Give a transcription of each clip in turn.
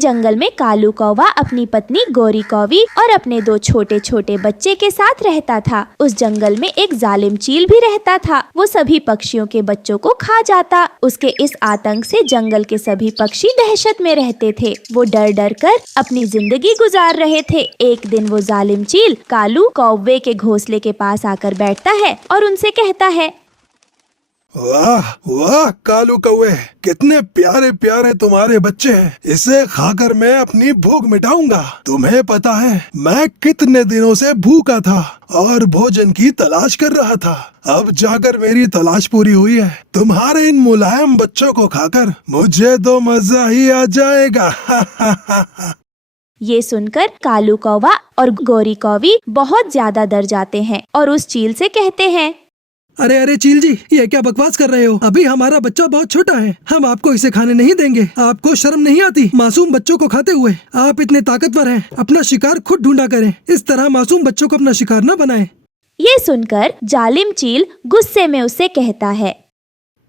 जंगल में कालू कौवा अपनी पत्नी गोरी कौवी और अपने दो छोटे छोटे बच्चे के साथ रहता था। उस जंगल में एक जालिम चील भी रहता था। वो सभी पक्षियों के बच्चों को खा जाता। उसके इस आतंक से जंगल के सभी पक्षी दहशत में रहते थे। वो डर डर कर अपनी जिंदगी गुजार रहे थे। एक दिन वो जालिम चील कालू कौवे के घोंसले के पास आकर बैठता है और उनसे कहता है, वाह वाह कालू कौवे, कितने प्यारे प्यारे तुम्हारे बच्चे हैं। इसे खाकर मैं अपनी भूख मिटाऊंगा। तुम्हें पता है मैं कितने दिनों से भूखा था और भोजन की तलाश कर रहा था। अब जाकर मेरी तलाश पूरी हुई है। तुम्हारे इन मुलायम बच्चों को खाकर मुझे तो मजा ही आ जाएगा। ये सुनकर कालू कौवा और गोरी कौवी बहुत ज्यादा डर जाते हैं और उस चील से कहते हैं, अरे अरे चील जी, ये क्या बकवास कर रहे हो? अभी हमारा बच्चा बहुत छोटा है, हम आपको इसे खाने नहीं देंगे। आपको शर्म नहीं आती मासूम बच्चों को खाते हुए? आप इतने ताकतवर हैं, अपना शिकार खुद ढूंढा करें। इस तरह मासूम बच्चों को अपना शिकार न बनाएं। ये सुनकर जालिम चील गुस्से में उससे कहता है,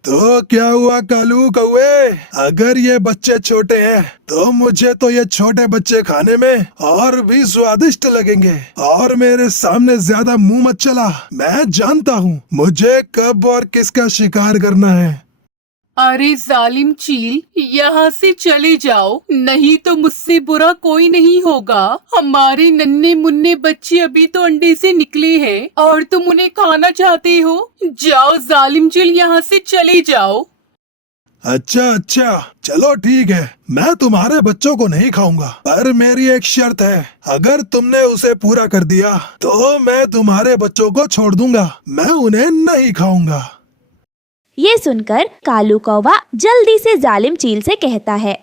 तो क्या हुआ कालू कौवे, अगर ये बच्चे छोटे हैं तो मुझे तो ये छोटे बच्चे खाने में और भी स्वादिष्ट लगेंगे। और मेरे सामने ज्यादा मुंह मत चला। मैं जानता हूँ मुझे कब और किसका शिकार करना है। अरे जालिम चील, यहाँ से चले जाओ, नहीं तो मुझसे बुरा कोई नहीं होगा। हमारे नन्हे मुन्ने बच्चे अभी तो अंडे से निकले हैं और तुम उन्हें खाना चाहते हो। जाओ जालिम चील, यहाँ से चले जाओ। अच्छा चलो ठीक है, मैं तुम्हारे बच्चों को नहीं खाऊंगा, पर मेरी एक शर्त है। अगर तुमने उसे पूरा कर दिया तो मैं तुम्हारे बच्चों को छोड़ दूंगा। मैं उन्हें नहीं खाऊंगा। ये सुनकर कालू कौवा जल्दी से जालिम चील से कहता है,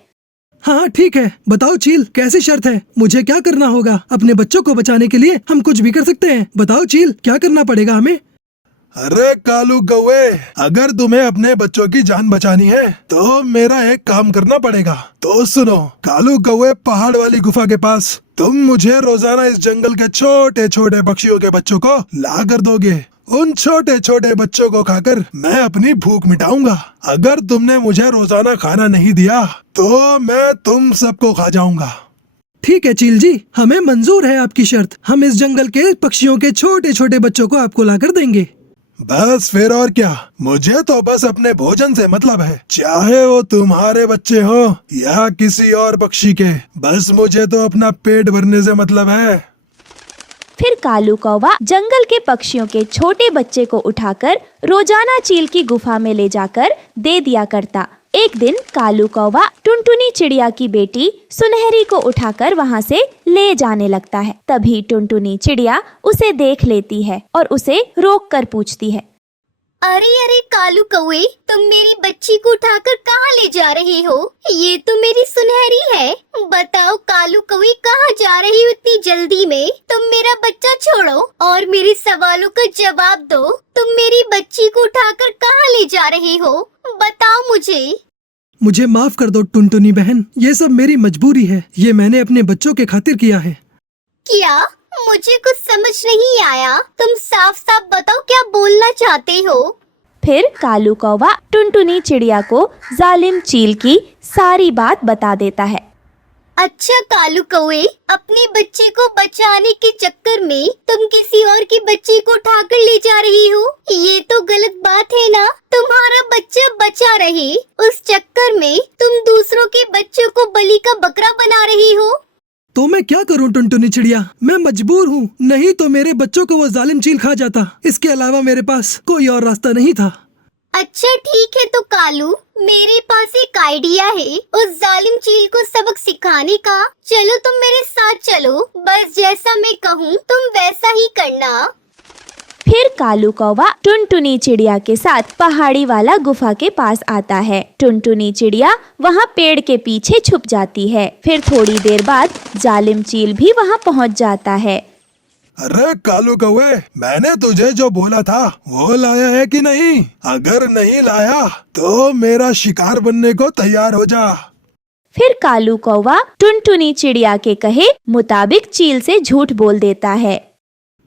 हाँ ठीक है, बताओ चील, कैसी शर्त है? मुझे क्या करना होगा? अपने बच्चों को बचाने के लिए हम कुछ भी कर सकते हैं। बताओ चील, क्या करना पड़ेगा हमें? अरे कालू कौवे, अगर तुम्हें अपने बच्चों की जान बचानी है तो मेरा एक काम करना पड़ेगा। तो सुनो कालू कौवे, पहाड़ वाली गुफा के पास तुम मुझे रोजाना इस जंगल के छोटे छोटे पक्षियों के बच्चों को ला कर दोगे। उन छोटे छोटे बच्चों को खाकर मैं अपनी भूख मिटाऊंगा। अगर तुमने मुझे रोजाना खाना नहीं दिया तो मैं तुम सबको खा जाऊंगा। ठीक है चील जी, हमें मंजूर है आपकी शर्त। हम इस जंगल के पक्षियों के छोटे छोटे बच्चों को आपको लाकर देंगे। बस फिर और क्या, मुझे तो बस अपने भोजन से मतलब है, चाहे वो तुम्हारे बच्चे हो या किसी और पक्षी के। बस मुझे तो अपना पेट भरने से मतलब है। फिर कालू कौवा जंगल के पक्षियों के छोटे बच्चे को उठाकर रोजाना चील की गुफा में ले जाकर दे दिया करता। एक दिन कालू कौवा टुनटुनी चिड़िया की बेटी सुनहरी को उठाकर वहाँ से ले जाने लगता है। तभी टुनटुनी चिड़िया उसे देख लेती है और उसे रोक कर पूछती है, अरे अरे कालू कौवे, तुम मेरी बच्ची को उठाकर कहाँ ले जा रहे हो? ये तो मेरी सुनहरी है। बताओ कालू कौवे, कहाँ जा रही हो इतनी जल्दी में? तुम मेरा बच्चा छोड़ो और मेरे सवालों का जवाब दो। तुम मेरी बच्ची को उठाकर कहाँ ले जा रहे हो? बताओ मुझे माफ कर दो टुनटुनी बहन, ये सब मेरी मजबूरी है। ये मैंने अपने बच्चों के खातिर किया है। क्या? मुझे कुछ समझ नहीं आया। तुम साफ साफ बताओ, क्या बोलना चाहते हो? फिर कालू कौवा टुनटुनी चिड़िया को जालिम चील की सारी बात बता देता है। अच्छा कालू कौवे, अपने बच्चे को बचाने के चक्कर में तुम किसी और की बच्ची को उठाकर ले जा रही हो। ये तो गलत बात है ना? तुम्हारा बच्चा बचा रहे, उस चक्कर में तुम दूसरों के बच्चों को बलि का बकरा बना रही हो। तो मैं क्या करूं टुनटुनी चिड़िया, मैं मजबूर हूँ, नहीं तो मेरे बच्चों को वो जालिम चील खा जाता। इसके अलावा मेरे पास कोई और रास्ता नहीं था। अच्छा ठीक है, तो कालू मेरे पास एक आइडिया है उस जालिम चील को सबक सिखाने का। चलो तुम मेरे साथ चलो, बस जैसा मैं कहूँ तुम वैसा ही करना। फिर कालू कौवा टुनटुनी चिड़िया के साथ पहाड़ी वाला गुफा के पास आता है। टुनटुनी चिड़िया वहाँ पेड़ के पीछे छुप जाती है। फिर थोड़ी देर बाद जालिम चील भी वहाँ पहुँच जाता है। अरे कालू कौवे, मैंने तुझे जो बोला था वो लाया है कि नहीं? अगर नहीं लाया तो मेरा शिकार बनने को तैयार हो जा। फिर कालू कौवा टुनटुनी चिड़िया के कहे मुताबिक चील से झूठ बोल देता है।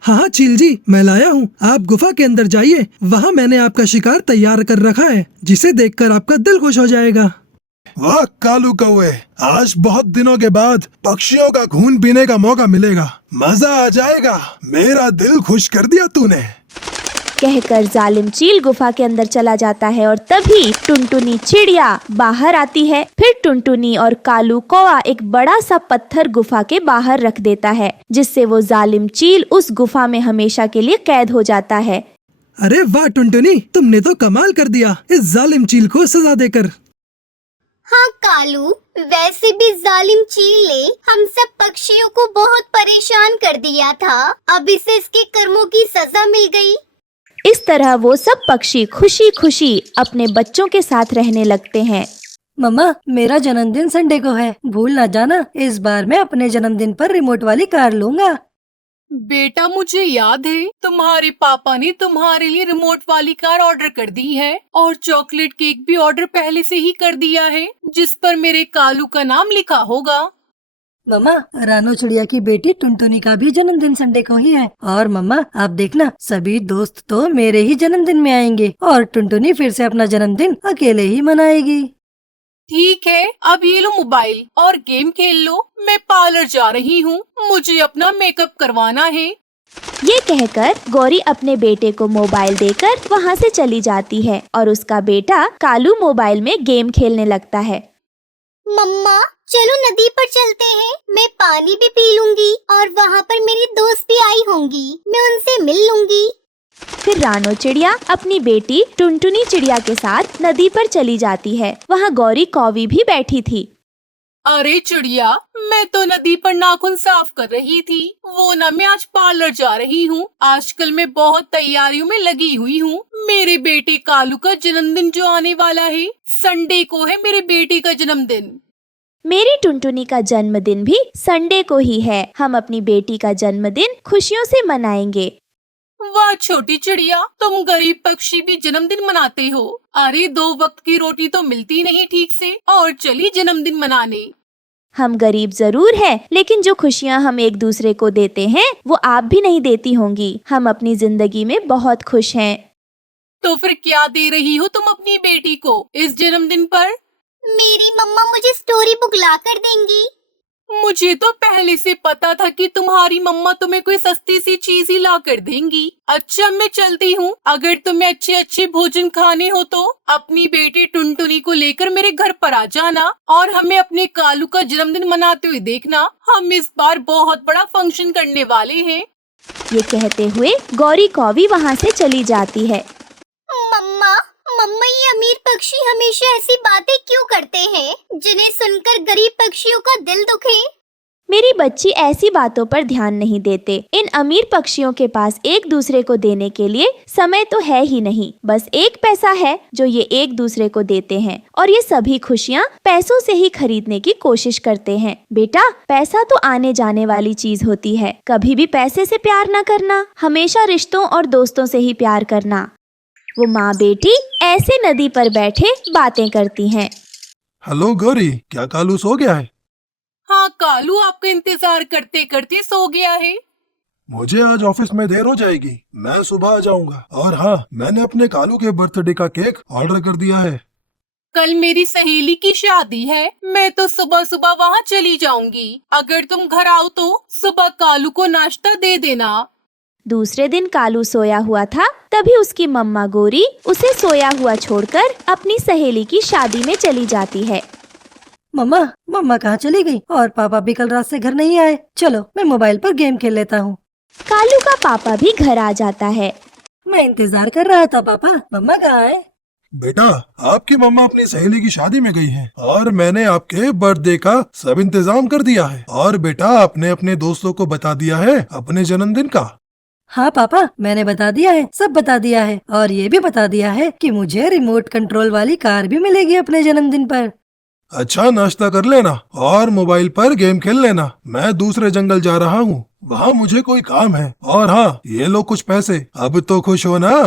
हाँ चील जी, मैं लाया हूँ। आप गुफा के अंदर जाइए, वहाँ मैंने आपका शिकार तैयार कर रखा है, जिसे देखकर आपका दिल खुश हो जाएगा। वाह कालू कौवे, आज बहुत दिनों के बाद पक्षियों का खून पीने का मौका मिलेगा। मजा आ जाएगा। मेरा दिल खुश कर दिया तूने। कहकर जालिम चील गुफा के अंदर चला जाता है और तभी टुनटुनी चिड़िया बाहर आती है। फिर टुनटुनी और कालू कौवा एक बड़ा सा पत्थर गुफा के बाहर रख देता है, जिससे वो जालिम चील उस गुफा में हमेशा के लिए कैद हो जाता है। अरे वाह टुनटुनी, तुमने तो कमाल कर दिया इस जालिम चील को सजा देकर। हाँ कालू, वैसे भी जालिम चील ने हम सब पक्षियों को बहुत परेशान कर दिया था। अब इसे इसके कर्मों की सजा मिल गई। इस तरह वो सब पक्षी खुशी खुशी अपने बच्चों के साथ रहने लगते हैं। मम्मा, मेरा जन्मदिन संडे को है, भूल ना जाना। इस बार मैं अपने जन्मदिन पर रिमोट वाली कार लूंगा। बेटा, मुझे याद है तुम्हारे पापा ने तुम्हारे लिए रिमोट वाली कार ऑर्डर कर दी है और चॉकलेट केक भी ऑर्डर पहले से ही कर दिया है, जिस पर मेरे कालू का नाम लिखा होगा। मम्मा, रानो चिड़िया की बेटी टुनटुनी का भी जन्मदिन संडे को ही है। और मम्मा, आप देखना, सभी दोस्त तो मेरे ही जन्मदिन में आएंगे और टुनटुनी फिर से अपना जन्मदिन अकेले ही मनाएगी। ठीक है, अब ये लो मोबाइल और गेम खेल लो। मैं पार्लर जा रही हूँ, मुझे अपना मेकअप करवाना है। ये कहकर गौरी अपने बेटे को मोबाइल देकर वहाँ से चली जाती है और उसका बेटा कालू मोबाइल में गेम खेलने लगता है। मम्मा, चलो नदी पर चलते हैं। मैं पानी भी पी लूंगी और वहाँ पर मेरी दोस्त भी आई होंगी, मैं उनसे मिल लूंगी। फिर रानो चिड़िया अपनी बेटी टुनटुनी चिड़िया के साथ नदी पर चली जाती है। वहाँ गौरी कौवी भी बैठी थी। अरे चिड़िया, मैं तो नदी पर नाखून साफ कर रही थी। वो ना, मैं आज पार्लर जा रही हूँ। आजकल मैं बहुत तैयारियों में लगी हुई हूँ। मेरे बेटे कालू का जन्मदिन जो आने वाला है, संडे को है मेरे बेटे का जन्मदिन। मेरी टुनटुनी का जन्मदिन भी संडे को ही है। हम अपनी बेटी का जन्मदिन खुशियों से मनाएंगे। वाह छोटी चिड़िया, तुम गरीब पक्षी भी जन्मदिन मनाते हो। अरे 2 वक्त की रोटी तो मिलती नहीं ठीक से, और चली जन्मदिन मनाने। हम गरीब जरूर हैं, लेकिन जो खुशियाँ हम एक दूसरे को देते हैं वो आप भी नहीं देती होंगी। हम अपनी जिंदगी में बहुत खुश हैं। तो फिर क्या दे रही हो तुम अपनी बेटी को इस जन्मदिन पर? मेरी मम्मा मुझे स्टोरी बुक ला कर देंगी। मुझे तो पहले से पता था कि तुम्हारी मम्मा तुम्हें कोई सस्ती सी चीज ही ला कर देंगी। अच्छा, मैं चलती हूँ। अगर तुम्हें अच्छे अच्छे भोजन खाने हो तो अपनी बेटी टुनटुनी को लेकर मेरे घर पर आ जाना और हमें अपने कालू का जन्मदिन मनाते हुए देखना। हम इस बार बहुत बड़ा फंक्शन करने वाले हैं। ये कहते हुए गौरी कौवी वहाँ से चली जाती है। मम्मा, मम्मा, ये अमीर पक्षी हमेशा ऐसी बातें क्यों करते हैं जिन्हें सुनकर गरीब पक्षियों का दिल दुखे? मेरी बच्ची ऐसी बातों पर ध्यान नहीं देते। इन अमीर पक्षियों के पास एक दूसरे को देने के लिए समय तो है ही नहीं। बस एक पैसा है जो ये एक दूसरे को देते हैं और ये सभी खुशियाँ पैसों से ही खरीदने की कोशिश करते हैं। बेटा, पैसा तो आने जाने वाली चीज होती है। कभी भी पैसे से प्यार न करना, हमेशा रिश्तों और दोस्तों से ही प्यार करना। वो माँ बेटी ऐसे नदी पर बैठे बातें करती हैं। हेलो गौरी, क्या कालू सो गया है? हाँ कालू, आपका इंतजार करते करते सो गया है। मुझे आज ऑफिस में देर हो जाएगी, मैं सुबह आ जाऊंगा। और हाँ, मैंने अपने कालू के बर्थडे का केक ऑर्डर कर दिया है। कल मेरी सहेली की शादी है, मैं तो सुबह सुबह वहाँ चली जाऊंगी। अगर तुम घर आओ तो सुबह कालू को नाश्ता दे देना। दूसरे दिन कालू सोया हुआ था, तभी उसकी मम्मा गोरी उसे सोया हुआ छोड़कर अपनी सहेली की शादी में चली जाती है। मम्मा कहाँ चली गई? और पापा भी कल रात से घर नहीं आए। चलो, मैं मोबाइल पर गेम खेल लेता हूँ। कालू का पापा भी घर आ जाता है। मैं इंतजार कर रहा था पापा, मम्मा कहाँ है? बेटा, आपकी मम्मा अपनी सहेली की शादी में गई है और मैंने आपके बर्थडे का सब इंतजाम कर दिया है। और बेटा, आपने अपने दोस्तों को बता दिया है अपने जन्मदिन का? हाँ पापा, मैंने बता दिया है, सब बता दिया है। और ये भी बता दिया है कि मुझे रिमोट कंट्रोल वाली कार भी मिलेगी अपने जन्मदिन पर। अच्छा, नाश्ता कर लेना और मोबाइल पर गेम खेल लेना। मैं दूसरे जंगल जा रहा हूँ, वहाँ मुझे कोई काम है। और हाँ, ये लो कुछ पैसे। अब तो खुश हो ना?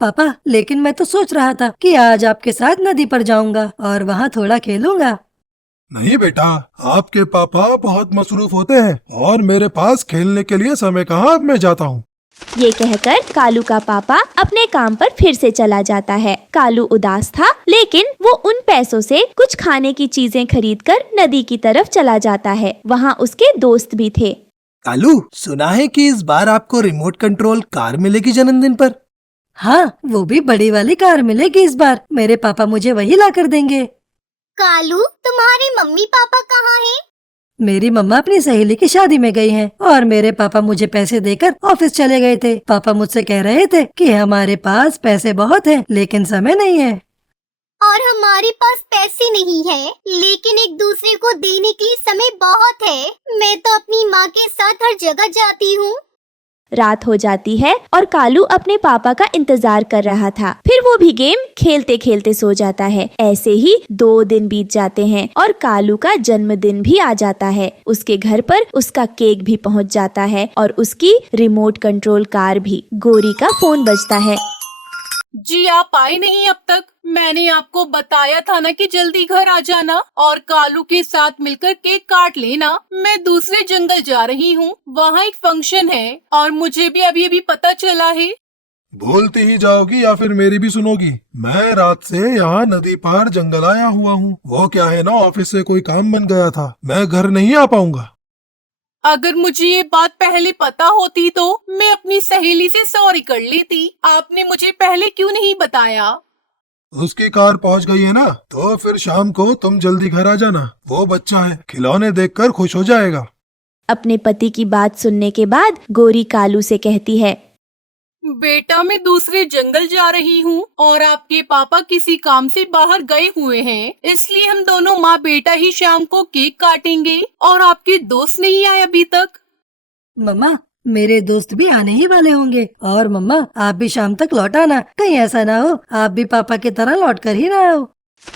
पापा, लेकिन मैं तो सोच रहा था कि आज आपके साथ नदी पर जाऊंगा और वहाँ थोड़ा खेलूंगा। नहीं बेटा, आपके पापा बहुत मसरूफ होते हैं और मेरे पास खेलने के लिए समय कहाँ। अब मैं जाता हूँ। ये कहकर कालू का पापा अपने काम पर फिर से चला जाता है। कालू उदास था, लेकिन वो उन पैसों से कुछ खाने की चीजें खरीदकर नदी की तरफ चला जाता है। वहाँ उसके दोस्त भी थे। कालू, सुना है कि इस बार आपको रिमोट कंट्रोल कार मिलेगी जन्मदिन पर। हाँ, वो भी बड़ी वाली कार मिलेगी इस बार। मेरे पापा मुझे वही ला कर देंगे। कालू, तुम्हारे मम्मी पापा कहाँ हैं? मेरी मम्मा अपनी सहेली की शादी में गई हैं और मेरे पापा मुझे पैसे देकर ऑफिस चले गए थे। पापा मुझसे कह रहे थे कि हमारे पास पैसे बहुत हैं, लेकिन समय नहीं है। और हमारे पास पैसे नहीं है, लेकिन एक दूसरे को देने के लिए समय बहुत है। मैं तो अपनी माँ के साथ हर जगह जाती हूँ। रात हो जाती है और कालू अपने पापा का इंतजार कर रहा था। फिर वो भी गेम खेलते खेलते सो जाता है। ऐसे ही 2 दिन बीत जाते हैं और कालू का जन्मदिन भी आ जाता है। उसके घर पर उसका केक भी पहुंच जाता है और उसकी रिमोट कंट्रोल कार भी। गोरी का फोन बजता है। जी आप आए नहीं अब तक। मैंने आपको बताया था ना कि जल्दी घर आ जाना और कालू के साथ मिलकर केक काट लेना। मैं दूसरे जंगल जा रही हूँ, वहाँ एक फंक्शन है और मुझे भी अभी अभी पता चला है। बोलती ही जाओगी या फिर मेरी भी सुनोगी? मैं रात से यहाँ नदी पार जंगल आया हुआ हूँ। वो क्या है ना, ऑफिस से कोई काम बन गया था, मैं घर नहीं आ पाऊंगा। अगर मुझे ये बात पहले पता होती तो मैं अपनी सहेली से सॉरी कर लेती। आपने मुझे पहले क्यों नहीं बताया? उसकी कार पहुंच गई है ना, तो फिर शाम को तुम जल्दी घर आ जाना। वो बच्चा है, खिलौने देखकर खुश हो जाएगा। अपने पति की बात सुनने के बाद गोरी कालू से कहती है, बेटा मैं दूसरे जंगल जा रही हूँ और आपके पापा किसी काम से बाहर गए हुए हैं, इसलिए हम दोनों माँ बेटा ही शाम को केक काटेंगे। और आपके दोस्त नहीं आए अभी तक? मम्मा, मेरे दोस्त भी आने ही वाले होंगे। और मम्मा, आप भी शाम तक लौट आना। कहीं ऐसा ना हो आप भी पापा की तरह लौट कर ही ना आओ।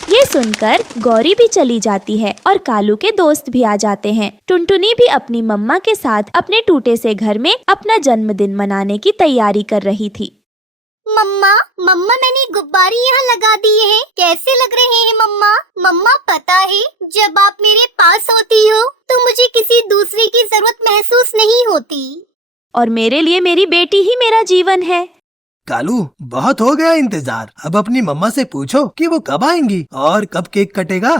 ये सुनकर गौरी भी चली जाती है और कालू के दोस्त भी आ जाते हैं। टुनटुनी भी अपनी मम्मा के साथ अपने टूटे से घर में अपना जन्मदिन मनाने की तैयारी कर रही थी। मम्मा, मम्मा मैंने गुब्बारे यहाँ लगा दिए हैं, कैसे लग रहे हैं मम्मा? मम्मा पता है, जब आप मेरे पास होती हो तो मुझे किसी दूसरे की जरूरत महसूस नहीं होती। और मेरे लिए मेरी बेटी ही मेरा जीवन है। कालू, बहुत हो गया इंतजार। अब अपनी मम्मा से पूछो कि वो कब आएंगी और कब केक कटेगा।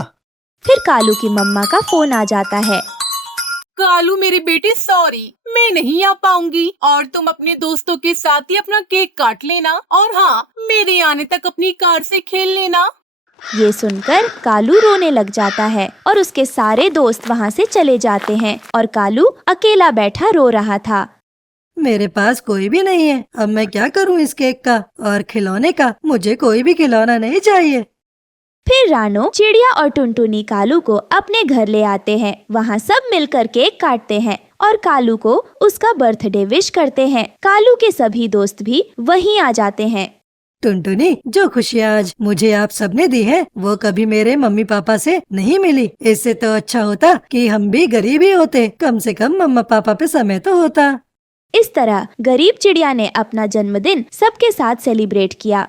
फिर कालू की मम्मा का फोन आ जाता है। कालू मेरी बेटी सॉरी, मैं नहीं आ पाऊंगी और तुम अपने दोस्तों के साथ ही अपना केक काट लेना और हाँ, मेरे आने तक अपनी कार से खेल लेना। ये सुनकर कालू रोने लग जाता है और उसके सारे दोस्त वहाँ से चले जाते हैं और कालू अकेला बैठा रो रहा था। मेरे पास कोई भी नहीं है। अब मैं क्या करूं इस केक का और खिलौने का? मुझे कोई भी खिलौना नहीं चाहिए। फिर रानो, चिड़िया और टुनटुनी कालू को अपने घर ले आते हैं। वहाँ सब मिलकर केक काटते हैं और कालू को उसका बर्थडे विश करते हैं। कालू के सभी दोस्त भी वहीं आ जाते हैं। टुनटुनी, जो खुशियाँ आज मुझे आप सबने दी है वो कभी मेरे मम्मी पापा से नहीं मिली। इससे तो अच्छा होता कि हम भी गरीब ही होते, कम से कम मम्मा पापा पे समय तो होता। इस तरह गरीब चिड़िया ने अपना जन्मदिन सबके साथ सेलिब्रेट किया।